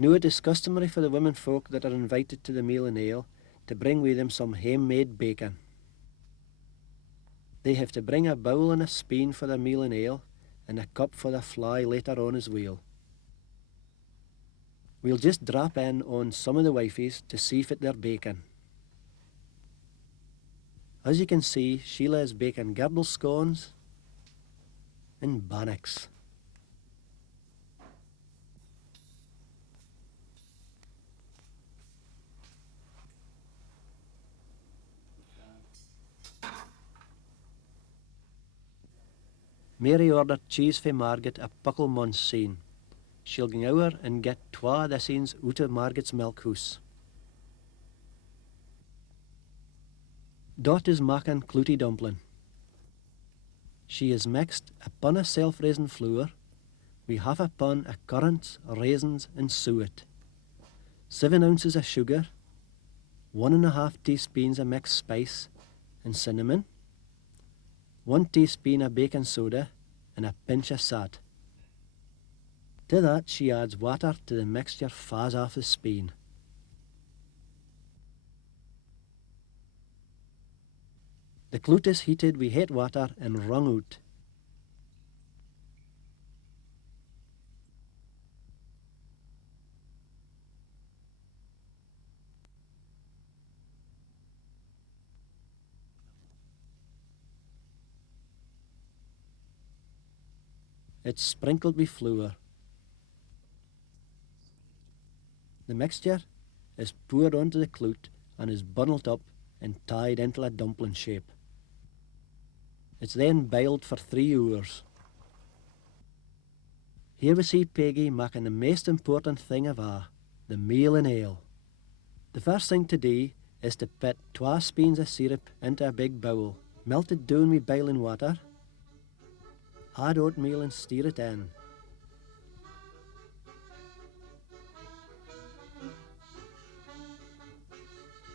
Now it is customary for the women folk that are invited to the meal and ale to bring with them some home-made bacon. They have to bring a bowl and a spoon for their meal and ale, and a cup for the fly later on as well. We'll just drop in on some of the wifeys to see fit their bacon. As you can see, Sheila is baking Girdle scones and bannocks. Mary ordered cheese for Margaret a puckle months syne. She'll ging over and get 2 dissings out of Margaret's milk hoose. Dot is making CLOOTIE dumpling. She has mixed a pun of self-raising flour with half a pun of currants, raisins and suet, 7 ounces of sugar, 1½ teaspoons of mixed spice and cinnamon, 1 teaspoon of baking soda and a pinch of salt. To that she adds water to the mixture faz off the spoon. The cloot is heated with hot water and wrung out. It's sprinkled with flour. The mixture is poured onto the cloot and is bundled up and tied into a dumpling shape. It's then boiled for 3 hours. Here we see Peggy making the most important thing of all, the meal and ale. The first thing to do is to put 2 spoons of syrup into a big bowl, melt it down with boiling water, add oatmeal and stir it in.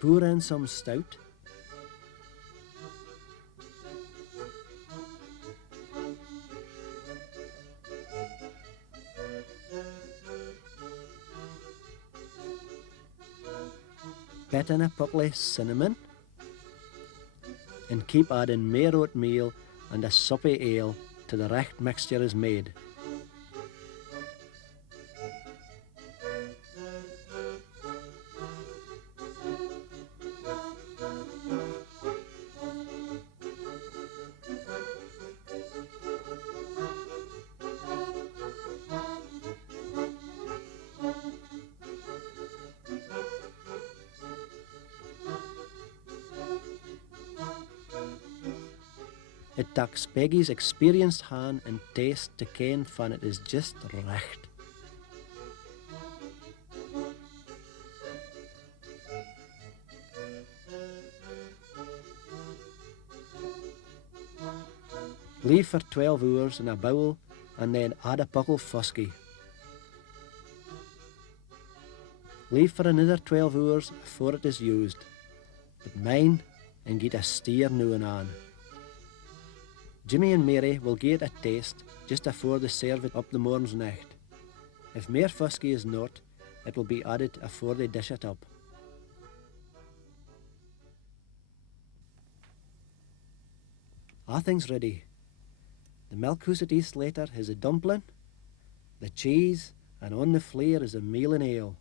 Pour in some stout. Put in a puckle of cinnamon. And keep adding more oatmeal and a sup of ale till the recht mixture is made. It takes Peggy's experienced hand and taste to ken van it is just recht. Leave for 12 hours in a bowl and then add a puckle fusky. Leave for another 12 hours before it is used. But mind and get a steer now and on. Jimmy and Mary will give it a taste just before they serve it up the morn's night. If more fusky is not, it will be added before they dish it up. Everything's ready. The milk hoose at East later is a dumpling, the cheese, and on the flare is a meal and ale.